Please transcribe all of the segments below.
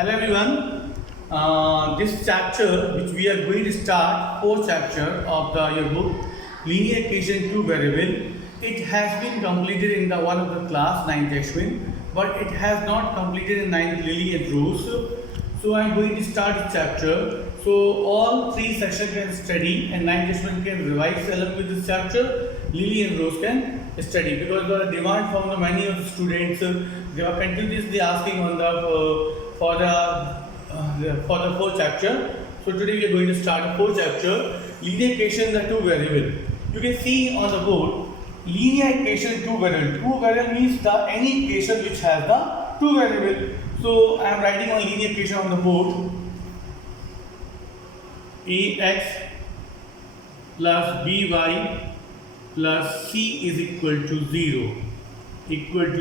Hello everyone. This chapter which we are going to start, fourth chapter of your book, Linear Equation 2 Variable. It has been completed in the one of the class 9th Ashwin, but it has not completed in 9th Lily and Rose. So I am going to start the chapter. So all three sections can study and 9th Ashwin can revise along with this chapter. Lily and Rose can study because the demand from the many of the students they are continuously asking on the for the fourth chapter. So today we are going to start the fourth chapter. Linear equation the two variable. You can see on the board linear equation two variable. Two variable means the any equation which has the two variable. So I am writing on linear equation on the board. Ax plus by plus c is equal to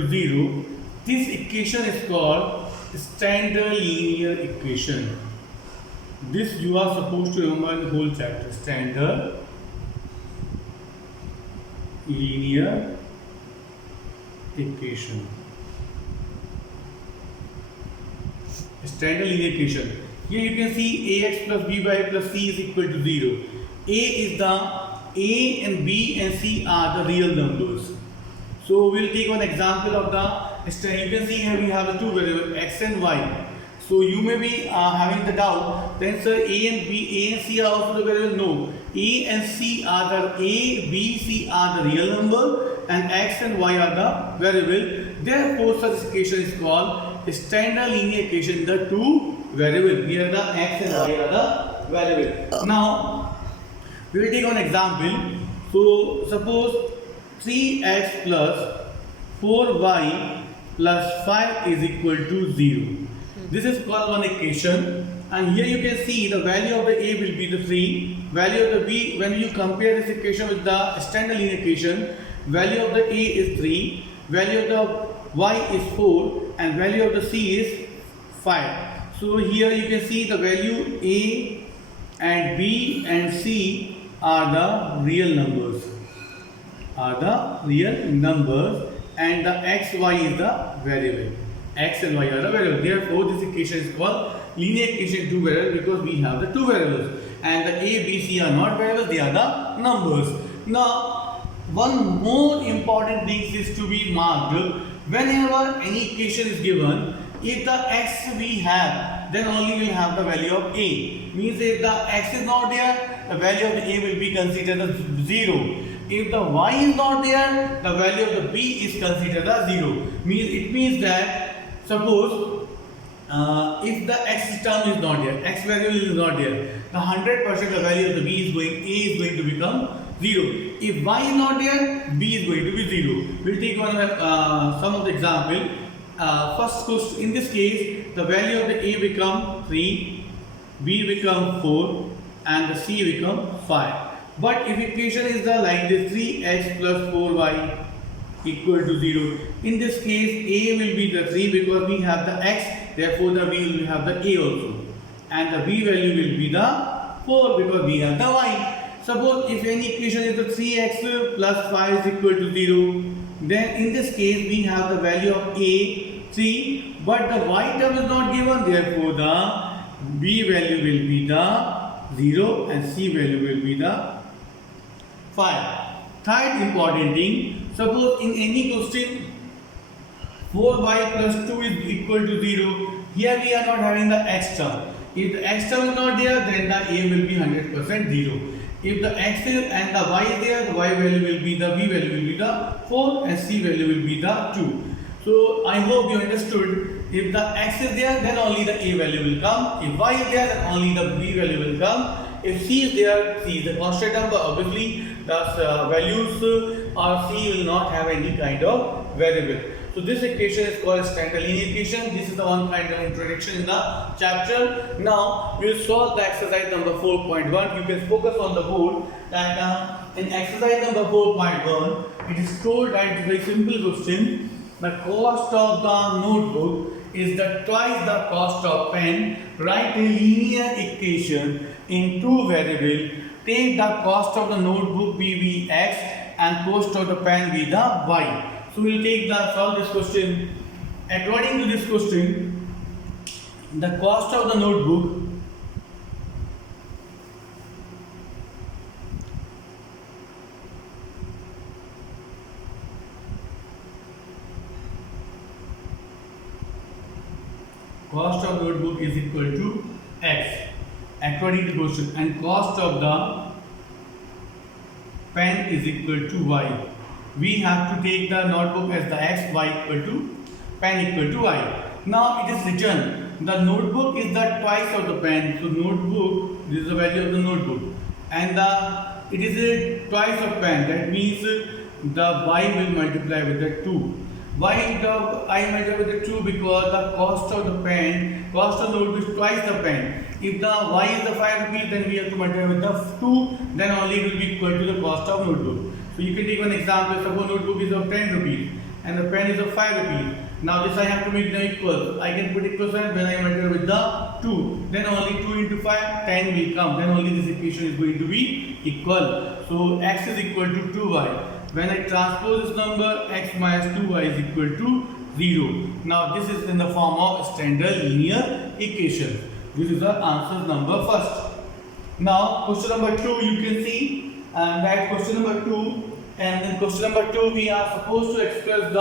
0. This equation is called standard linear equation. This you are supposed to remember in the whole chapter. Standard linear equation. Standard linear equation. Here you can see ax plus by plus c is equal to 0. A and b and c are the real numbers. So we will take one example of the. You can see here we have the two variables x and y. So you may be having the doubt. Then sir, A and C are also the variable. No, A and C are the B, C are the real number, and x and y are the variable. Therefore, such equation is called standard linear equation. The two variable here the x and y are the variable. Now we will take one example. So suppose 3x plus 4y plus 5 is equal to 0. This is called one equation, and here you can see the value of the a will be the 3, value of the b, when you compare this equation with the standard linear equation, value of the a is 3, value of the y is 4, and value of the c is 5. So here you can see the value a and b and c are the real numbers, and the x, y is the variable. X and y are the variable. Therefore, this equation is called linear equation two variable because we have the two variables, and the a, b, c are not variables; they are the numbers. Now, one more important thing is to be marked. Whenever any equation is given, if the x we have, then only we will have the value of a. Means if the x is not there, the value of the a will be considered as 0. If the y is not there, the value of the b is considered as 0. It means that suppose if the x term is not there, x value is not there, the 100% the value of the b is going, a is going to become 0. If y is not there, b is going to be 0. We'll take some of the example. First question, in this case, the value of the a become 3, b become 4, and the c become 5. But if equation is like this, 3x plus 4y equal to 0. In this case, a will be the 3 because we have the x, therefore the b will have the a also. And the b value will be the 4 because we have the y. Suppose if any equation is the 3x plus 5 is equal to 0, then in this case we have the value of a 3, but the y term is not given, therefore the b value will be the 0 and c value will be the 5. Third important thing, suppose in any question 4y plus 2 is equal to 0. Here we are not having the x term. If the x term is not there, then the a will be 100% 0. If the x is and the y is there, the y value will be the b value will be the 4 and c value will be the 2. So I hope you understood. If the x is there, then only the a value will come. If y is there, then only the b value will come. If c is there, c is a constant number. Obviously, the values or c will not have any kind of variable. So this equation is called standard linear equation. This is the one kind of introduction in the chapter. Now we will solve the exercise number 4.1. You can focus on the board that in exercise number 4.1, it is told that it is a very simple question. The cost of the notebook is twice the cost of pen. Write a linear equation in two variables. Take the cost of the notebook be x and cost of the pen be the y. So we will solve this question. According to this question, The cost of the notebook is equal to x according to question, and cost of the pen is equal to y. We have to take the notebook as the x, y equal to pen equal to y. Now it is written the notebook is the twice of the pen. So notebook, this is the value of the notebook, and it is a twice of pen. That means the y will multiply with the 2. Why the I multiply with the 2? Because the cost of the pen, cost of the notebook is twice the pen. If the y is the 5 rupees, then we have to multiply with the 2, then only it will be equal to the cost of notebook. So you can take one example. Suppose notebook is of 10 rupees and the pen is of 5 rupees. Now this I have to make them equal. I can put equal sign when I multiply with the 2. Then only 2 into 5, 10 will come. Then only this equation is going to be equal. So x is equal to 2y. When I transpose this number, x minus 2y is equal to 0. Now this is in the form of standard linear equation. This is the answer number first. Now question number 2 you can see, and that question number 2, and in question number 2 we are supposed to express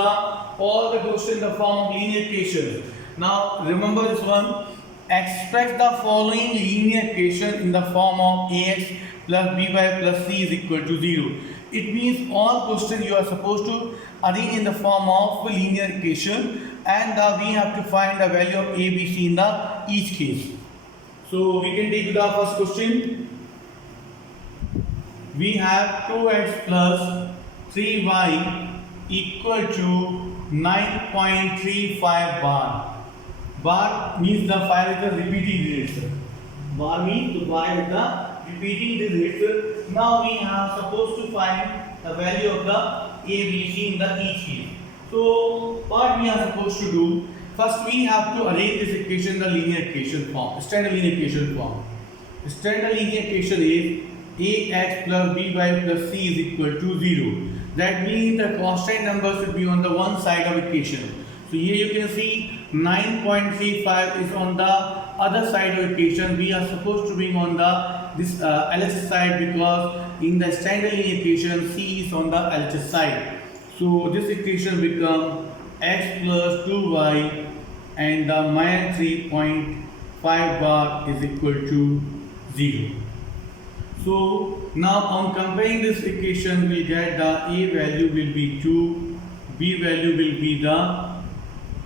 all the questions in the form of linear equation. Now remember this one, express the following linear equation in the form of ax plus by plus c is equal to 0. It means all questions you are supposed to arrange in the form of linear equation, and we have to find the value of a, b, c in each case. So we can take the first question. We have 2x plus 3y equal to 9.35 bar. Bar means the 5 is the repeating digits. Bar means the 5 is the repeating digits. Now we are supposed to find the value of the a, b, c in each case. So what we are supposed to do? First we have to arrange this equation in the linear equation form, standard linear equation form. Standard linear equation is ax plus by plus c is equal to 0. That means the constant number should be on the one side of equation. So here you can see 9.35 is on the other side of equation. We are supposed to bring on this LHS side, because in the standard linear equation c is on the LHS side. So this equation becomes x plus 2y and the minus 3.5 bar is equal to 0. So now on comparing this equation, we get the a value will be 2, b value will be the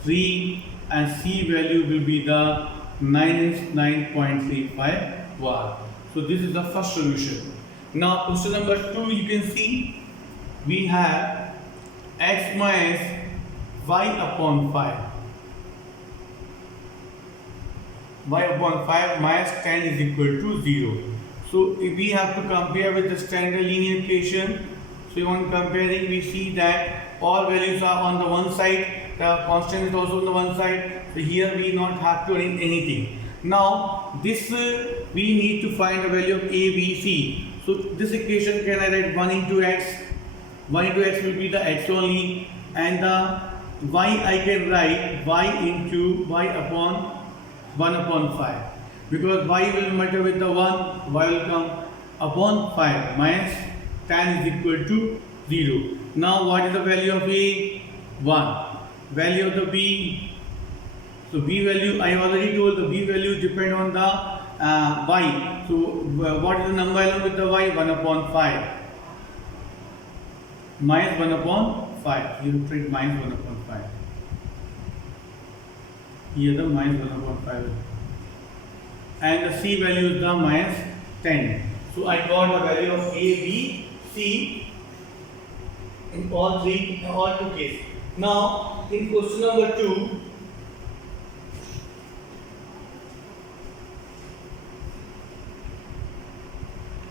3, and c value will be the 9.35 bar. So this is the first solution. Now question number 2 you can see we have x minus y upon 5. Y upon 5 minus 10 is equal to 0. So if we have to compare with the standard linear equation, so on comparing we see that all values are on the one side, the constant is also on the one side. So here we not have to arrange anything. Now this we need to find the value of a, b, c. So this equation can I write 1 into x. 1 into x will be the x only, and the y I can write y into y upon 1 upon 5, because y will multiply with the 1, y will come upon 5 minus tan is equal to 0. Now what is the value of a? 1. Value of the b, so b value I already told, the b value depend on the y. So what is the number along with the y? 1 upon 5 minus 1 upon 5. You treat minus 1 upon 5. Here the minus 1 upon 5, and the c value is the minus 10. So I got the value of a, b, c in all two cases. Now in question number 2,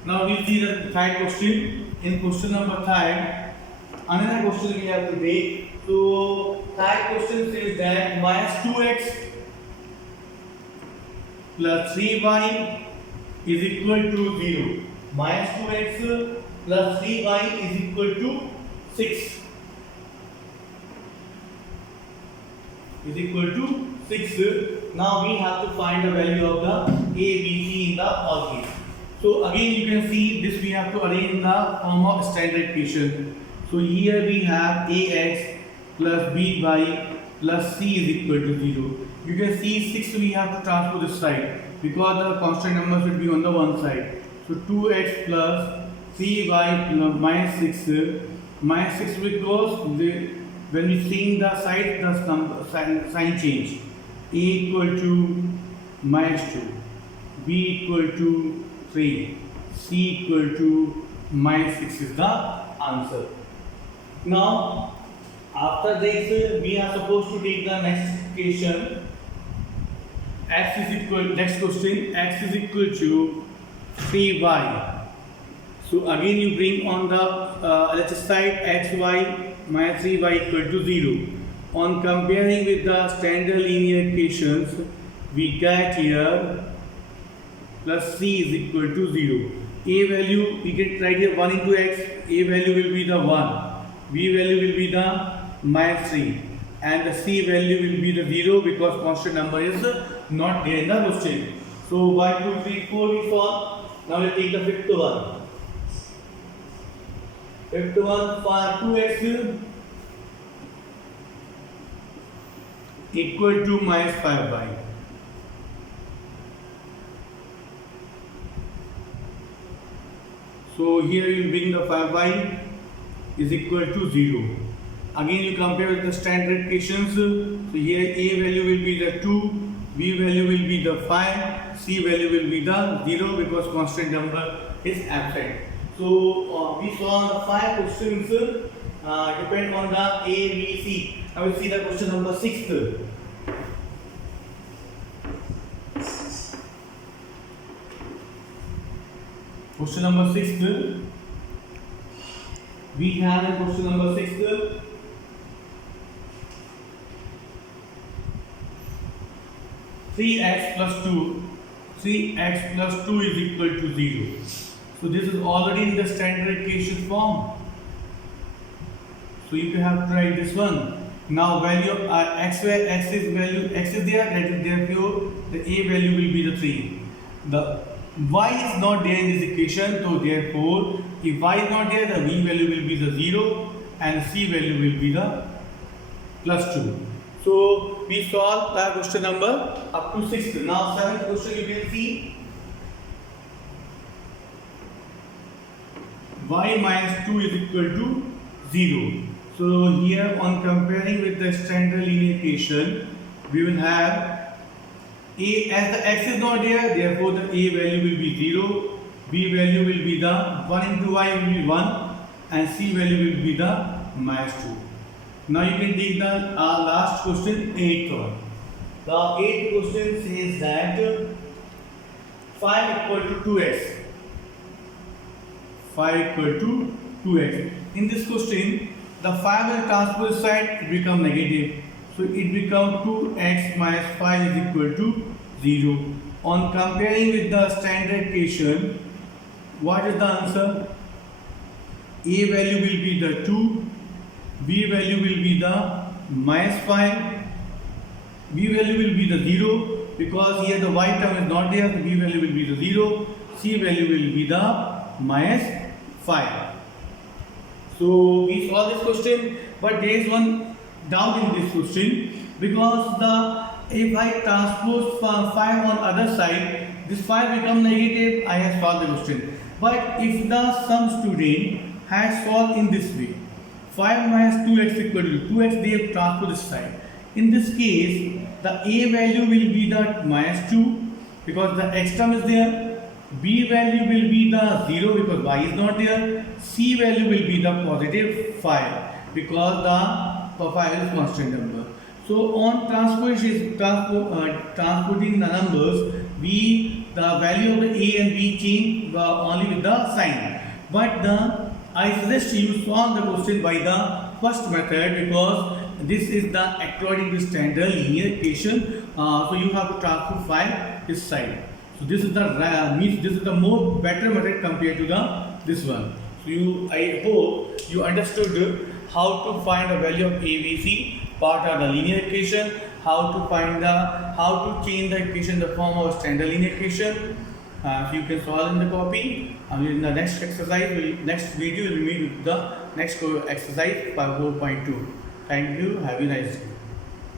now we see the third question. In question number 3, another question we have to take. So third question says that minus 2x plus 3y is equal to 0. Minus 2x plus 3y is equal to 6. is equal to 6. Now we have to find the value of the a, b, c in the all case. So again you can see this we have to arrange in the form of standard equation. So here we have ax plus by plus c is equal to 0. You can see 6 we have to transpose this side because the constant number should be on the one side. So 2x plus 3y minus 6 minus 6 because when we change the side the sign change. A equal to minus 2, b equal to 3, c equal to minus 6 is the answer. Now after this we are supposed to take the next equation. Next question, x is equal to 3y. So again you bring on the left side xy minus 3y equal to 0. On comparing with the standard linear equations, we get here plus c is equal to 0. A value we can write here 1 into x, a value will be the 1, b value will be the minus 3 and the c value will be the 0 because constant number is not there in the question. So 1, 2, 3, 4 we solve. Now we take the fifth one. Fifth one for 2x equal to minus 5y. So here you bring the 5y is equal to 0. Again you compare with the standard equations. So here a value will be the 2, b value will be the 5, c value will be the 0 because constant number is absent. So we saw the 5 questions depend on the A, B, C. Now we see the question number 6. Question number 6. We have in question number 6. 3x plus 2 is equal to 0. So this is already in the standard equation form. So you can have to write this one. Now value x is there, that is therefore the a value will be the 3. The y is not there in this equation, so therefore if y is not there, the v value will be the 0 and c value will be the plus 2. So we solve the question number up to 6th. Now 7th question you can see y minus 2 is equal to 0. So here on comparing with the standard linear equation, we will have a as the x is not there, therefore the a value will be 0, b value will be the 1 into y will be 1 and c value will be the minus 2. Now you can take the last question, 8th one. The 8th question says that 5 equal to 2x. 5 equal to 2x. In this question, the 5 will transpose side, it become negative. So it becomes 2x minus 5 is equal to 0. On comparing with the standard equation, what is the answer? A value will be the 2, b value will be the minus 5, b value will be the 0 because here the y term is not there, the b value will be the 0, c value will be the minus 5. So we solve this question, but there is one doubt in this question because if I transpose 5 on other side, this 5 become negative, I have solved the question. But if some student has solved in this way, 5 minus 2x equal to 2x, they have transposed this side. In this case, the a value will be the minus 2 because the x term is there. B value will be the 0 because y is not there. C value will be the positive 5 because the 5 is constant number. So on transporting the numbers, the value of the a and b change only with the sign. But I suggest you solve the question by the first method because this is the according to standard linear equation. So you have to transpose 5 this side. So this is the more better method compared to this one. So I hope you understood how to find the value of ABC What are the linear equation? How to find the, how to change the equation in the form of standard linear equation. You can solve in the copy. In the next exercise, next video, we'll meet with the next exercise 4.2. Thank you. Have a nice day.